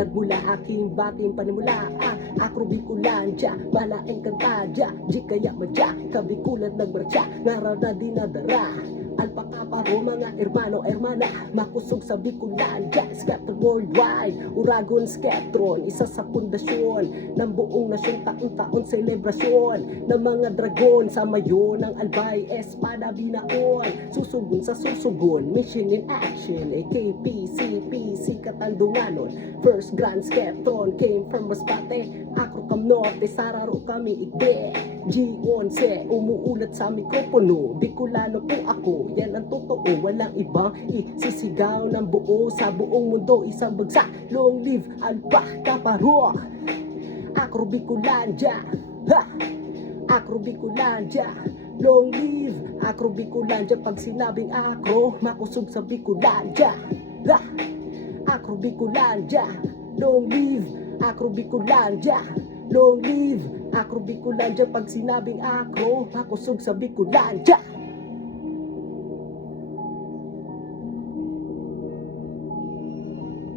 nagmula aking bating panimula. Akro Bicolandia, malaeng kantadya, di kaya madya, kabikulat nagbartya, ngaraw na dinadara. Alpakaparo mga hermano, hermana, makusog sa Bicolandia, scattered worldwide, Uragon Sketron, isa sa pundasyon ng buong nasyon, taon-taon selebrasyon ng mga dragon, sa mayo ng Albay, Espada Binaon, susugon sa susugon, mission in action, AKP, CPC, Katandunganon, first Grand Sketron, came from Masbate, Akro Cam Norte, Sararo kami ikbe, G11, umuulat sa mikropono, Bicolano po ako, yan ang totoo, walang ibang isisigaw ng buo sa buong mundo, isang bagsak, long live Alpakaparo. Akro Bicolandia, ha! Akro Bicolandia, long live Akro Bicolandia. Pag sinabing akro, makusog sa Bicolandia, ha! Akro Bicolandia, long live Akro Bicolandia, long live Akro Bicolandia. Pag sinabing akro, makusog sa Bicolandia.